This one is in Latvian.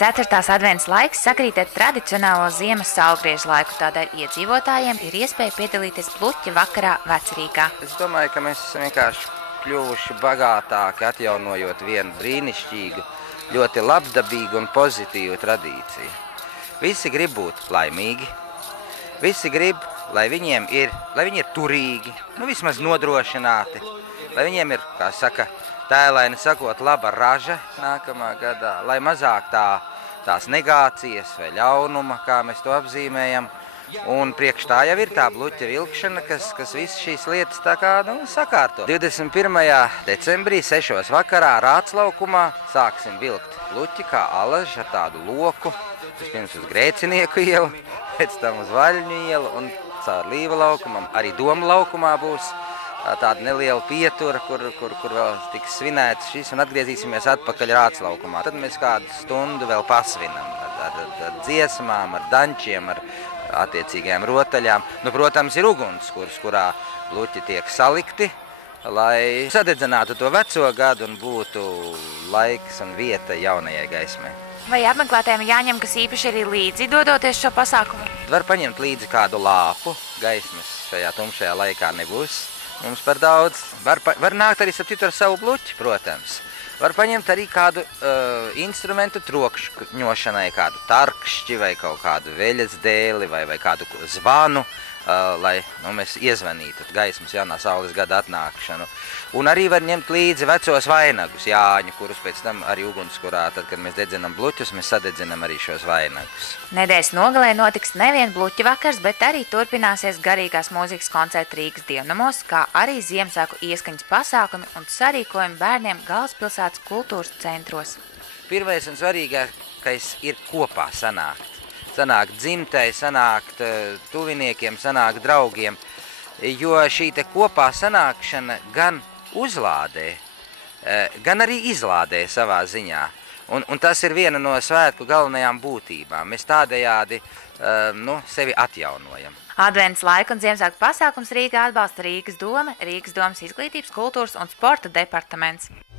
4. advents laiks sakrīt ar tradicionālo ziemas saulgriežu laiku, tādēļ iedzīvotājiem ir iespēja piedalīties Bluķa vakarā Vecrīgā. Es domāju, ka mēs esam vienkārši kļuvuši bagātāki, atjaunojot vienu brīnišķīgu, ļoti labdabīgu un pozitīvu tradīciju. Visi grib būt laimīgi, visi grib, lai viņi ir turīgi, vismaz nodrošināti, lai viņiem ir, kā saka, tēlaini sakot, laba raža nākamā gadā, lai mazāk tās negācijas vai ļaunuma, kā mēs to apzīmējam. Un priekš tā jau ir tā bluķa vilkšana, kas visas šīs lietas tā kā sakārto. 21. decembrī 6. vakarā Rāclaukumā sāksim vilkt bluķi kā alaži ar tādu loku. Vispirms uz Grēcinieku ielu, pēc tam uz Vaļņu ielu un caur Līva laukumam. Arī Doma laukumā būs tāda neliela pietura, kur vēl tiks svinēts šis, un atgriezīsimies atpakaļ Rāclaukumā. Tad mēs kādu stundu vēl pasvinam ar dziesmām, ar dančiem, ar attiecīgajām rotaļām. Protams, ir ugunskurs, kurā bluķi tiek salikti, lai sadedzinātu to veco gadu un būtu laiks un vieta jaunajai gaismai. Vai apmeklētājiem jāņem kas īpaši arī līdzi, dodoties šo pasākumu? Var paņemt līdzi kādu lāpu, gaismas šajā tumšajā laikā nebūs mums par daudz. Var nākt arī ar savu bluķi, protams. Var paņemt arī kādu instrumentu trokšņošanai, kādu tarkšķi vai kaut kādu veļas dēli vai kādu zvanu, lai mēs iezvanītu gaismas jaunā saules gada atnākšanu. Un arī var ņemt līdzi vecos vainagus, Jāņu, kurus pēc tam arī ugunskurā, tad, kad mēs dedzinām bluķus, mēs sadedzinām arī šos vainagus. Nedēļas nogalē notiks nevien bluķa vakars, bet arī turpināsies garīgās mūzikas koncerti Rīgas dievnamos, kā arī Ziemassvētku ieskaņas pasākumi un sarīkojumi bērniem galvaspilsētas kultūras centros. Pirmais un svarīgākais ir kopā sanākt. Sanākt dzimtei, sanākt tuviniekiem, sanākt draugiem, jo šī te kopā sanākšana gan uzlādē, gan arī izlādē savā ziņā. Un tas ir viena no svētku galvenajām būtībām. Mēs tādējādi sevi atjaunojam. Advents laika un Ziemassvētku pasākums Rīgā atbalsta Rīgas doma, Rīgas domas izglītības, kultūras un sporta departaments.